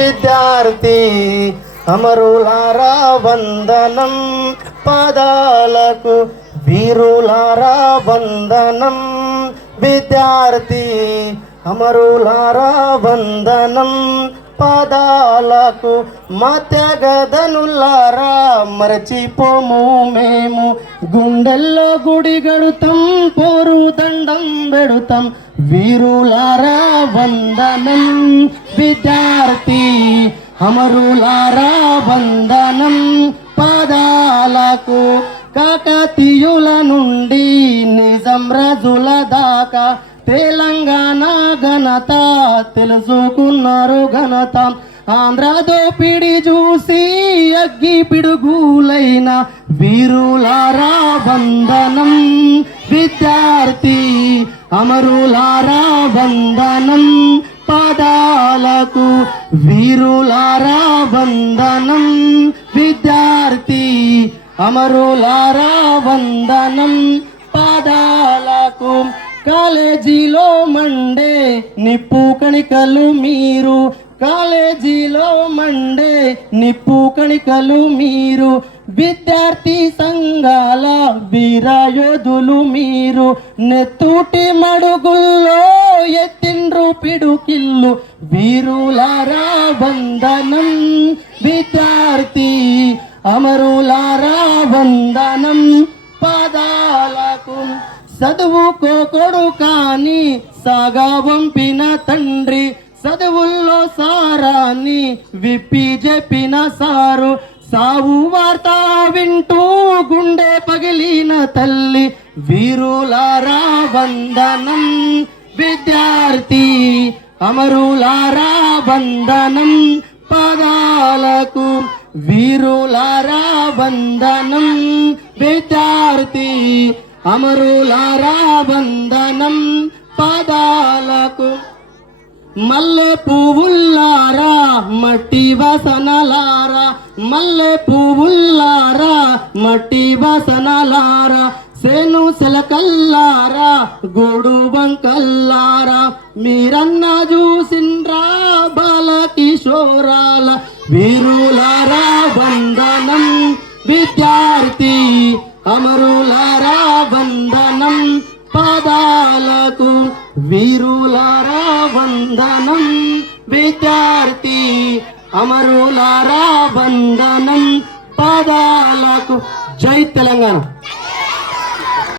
విద్యార్థి అమరులారా వందనం, పాదాలకు వీరులారా వందనం. విద్యార్థి అమరులారా వందనం, పాదాలకు మా త్యాగదనులారా మరచిపోము మేము. గుండెల్లో గుడి గడుతాం, పోరు దండం పెడుతాం, వీరులారా వందనం. విద్యార్థి అమరులారా వందనం, పాదాలకు కాకతీయుల నుండి నిజాం రాజుల దాకా తెలంగాణ ఘనత తెలుసుకున్నారు ఘనత. ఆంధ్ర దోపిడి చూసి అగ్గి పిడుగులైన వీరులారా వందనం. విద్యార్థి అమరులారా వందనం, పాదాలకు వీరులారా వందనం. విద్యార్థి అమరులారా వందనం, పాదాలకు కాలేజీలో మండే నిప్పు కణికలు మీరు, కాలేజీలో మండే నిప్పు కణికలు మీరు. విద్యార్థి సంఘాల వీరయోధులు మీరు, నెత్తూటి మడుగుల్లో ఎత్తిండ్రు పిడుకిల్లు, వీరులారా వందనం. విద్యార్థి అమరులారా వందనం, పాదాలకు చదువుకోకొడు కానీ సాగా పంపిన తండ్రి, చదువుల్లో సారాన్ని విప్పి చెప్పిన సారు, సావు వార్త వింటూ గుండె పగిలిన తల్లి, వీరులారా వందనం. విద్యార్థి అమరులారా వందనం, పాదాలకు వీరులారా వందనం. విద్యార్థి అమరులారా వందనం, పాదాలకు మల్లె పువ్వుల్లారా మట్టి వాసనలారా, మల్లె పువ్వుల్లారా మట్టి వాసనలారా, సేను సెలకల్లారా గోడు బంకల్లారా, మీరన్న చూసిండ్రా బాల కిషోరాల, వీరులారా వందనం. విద్యార్థి అమరులారా వందనం, పాదాలకు వీరులారా వందనం. విద్యార్థి అమరులారా వందనం, పాదాలకు. జై తెలంగాణ.